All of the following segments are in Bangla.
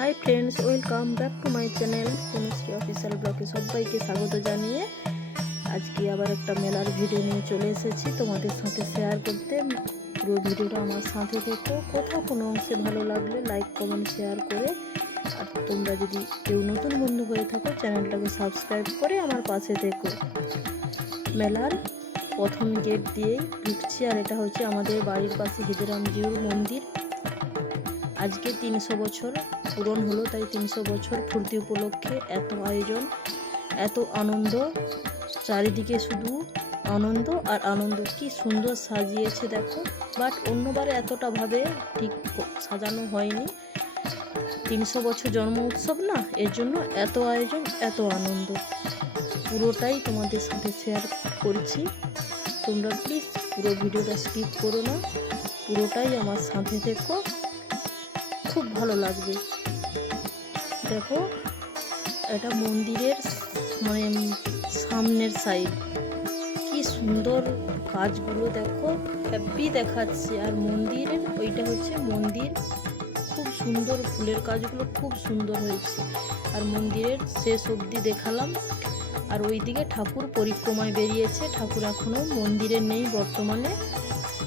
Hi friends, welcome back to my channel Tanushree official ব্লগে সবাইকে স্বাগত জানিয়ে আজকে আবার একটা মেলার ভিডিও নিয়ে চলে এসেছি তোমাদের সাথে শেয়ার করতে। পুরো ভিডিওটা আমার সাথে থেকো, কোথাও কোনো অংশে ভালো লাগলে লাইক কমেন্ট শেয়ার করে, আর তোমরা যদি কেউ নতুন বন্ধু হয়ে থাকো চ্যানেলটাকে সাবস্ক্রাইব করে আমার পাশে থেকো। মেলার প্রথম গেট দিয়েই ঢুকছি, আর এটা হচ্ছে আমাদের বাড়ির পাশে হিদেরামজিউর মন্দির। আজকে 300 বছর পূরণ হলো, তাই 300 বছর পূর্তি উপলক্ষে এত আয়োজন, এত আনন্দ, চারিদিকে শুধু আনন্দ আর আনন্দ। কি সুন্দর সাজিয়েছে দেখো, বাট অন্যবারে এতটা ভাবে ঠিক সাজানো হয়নি। 300 বছর জন্ম উৎসব না, এর জন্য এত আয়োজন, এত আনন্দ। পুরোটাই তোমাদের সাথে শেয়ার করছি, তোমরা প্লিজ পুরো ভিডিওটা স্কিপ করো না, পুরোটাই আমার সাথে থেকো, খুব ভালো লাগবে। দেখো, এটা মন্দিরের সামনের সাইড, কি সুন্দর কাজগুলো দেখো, হ্যাপি দেখাচ্ছে। আর মন্দিরের ওইটা হচ্ছে মন্দির, খুব সুন্দর, ফুলের কাজগুলো খুব সুন্দর হয়েছে। আর মন্দিরের শেষ অবধি দেখালাম। আর ওইদিকে ঠাকুর পরিক্রমায় বেরিয়েছে, ঠাকুর এখনো মন্দিরে নেই বর্তমানে,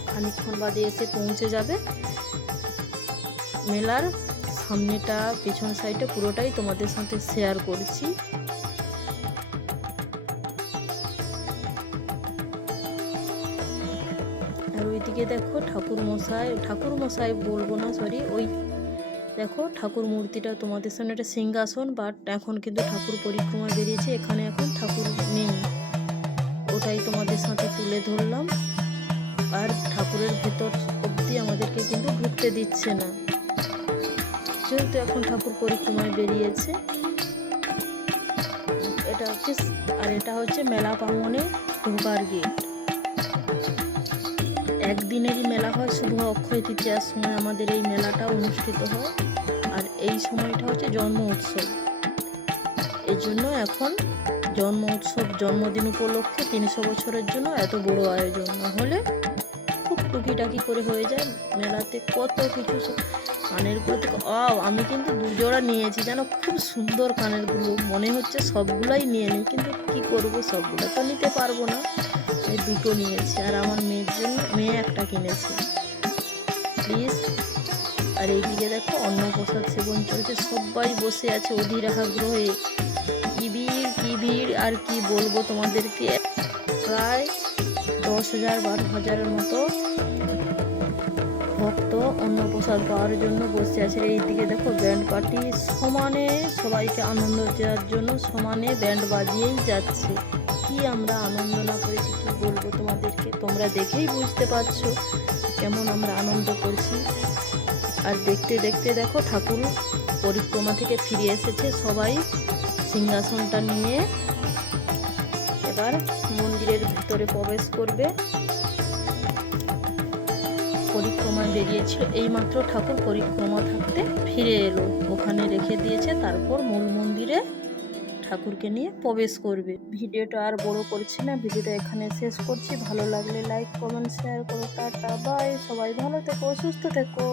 খানিকক্ষণ বাদে এসে পৌঁছে যাবে। মেলার সামনেটা, পেছন সাইডটা পুরোটাই তোমাদের সাথে শেয়ার করছি। আর ওইদিকে দেখো ঠাকুর মশাই বলবো না, সরি, ওই দেখো ঠাকুর মূর্তিটা তোমাদের সামনে, একটা সিংহাসন, বাট এখন কিন্তু ঠাকুর পরিক্রমা বেরিয়েছে, এখানে এখন ঠাকুর নেই, ওটাই তোমাদের সাথে তুলে ধরলাম। আর ঠাকুরের ভেতর অবধি আমাদেরকে কিন্তু ঢুকতে দিচ্ছে না, যেহেতু এখন ঠাকুর পরিক্রমায় বেরিয়েছে। এটা হচ্ছে মেলা প্রাঙ্গণে ঢোকার গেট। একদিনেরই মেলা হয়, শুভ অক্ষয় তৃতীয়ার সময় আমাদের এই মেলাটা অনুষ্ঠিত হয়। আর এই সময়টা হচ্ছে জন্ম উৎসব, এই জন্য এখন জন্ম উৎসব, জন্মদিন উপলক্ষে 300 বছরের জন্য এত বড় আয়োজন। না হলে খুব টুকিটাকি করে হয়ে যায় মেলাতে, কত কিছু। কানের গুলো থেকে আমি কিন্তু 2 জোড়া নিয়েছি, যেন খুব সুন্দর কানের গুলো, মনে হচ্ছে সবগুলাই নিয়ে নিই, কিন্তু কি করব, সবগুলো তো নিতে পারবো না, তাই 2টো নিয়েছি। আর আমার মেয়ের জন্য মেয়ে একটা কিনেছে, প্লিজ। আর এইদিকে দেখো অন্নপ্রসাদ সেবন চলছে, সবাই বসে আছে অধীর আগ্রহে, কি ভিড় আর কি বলবো তোমাদেরকে। প্রায় 10,000 12,000-এর মতো ভক্ত অন্নপ্রসাদ পাওয়ার জন্য বসে আছে। এইদিকে দেখো ব্যান্ড পার্টি সমানে সবাইকে আনন্দ দেওয়ার জন্য সমানে ব্যান্ড বাজিয়েই যাচ্ছে। কি আমরা আনন্দ না করেছি কি বলবো তোমাদেরকে, তোমরা দেখেই বুঝতে পারছো কেমন আমরা আনন্দ করছি। আর দেখতে দেখতে দেখো ঠাকুর পরিক্রমা থেকে ফিরে এসেছে, সবাই সিংহাসনটা নিয়ে এবার মন্দিরের ভিতরে প্রবেশ করবে। পরিক্রমায় বেরিয়েছিল, এইমাত্র ঠাকুর পরিক্রমা থাকতে ফিরে এলো, ওখানে রেখে দিয়েছে, তারপর মূল মন্দিরে ঠাকুরকে নিয়ে প্রবেশ করবে। ভিডিওটা আর বড় করছি না, ভিডিওটা এখানে শেষ করছি। ভালো লাগলে লাইক কমেন্ট শেয়ার করো, টাটা বাই, সবাই ভালো থেকো, সুস্থ থেকো।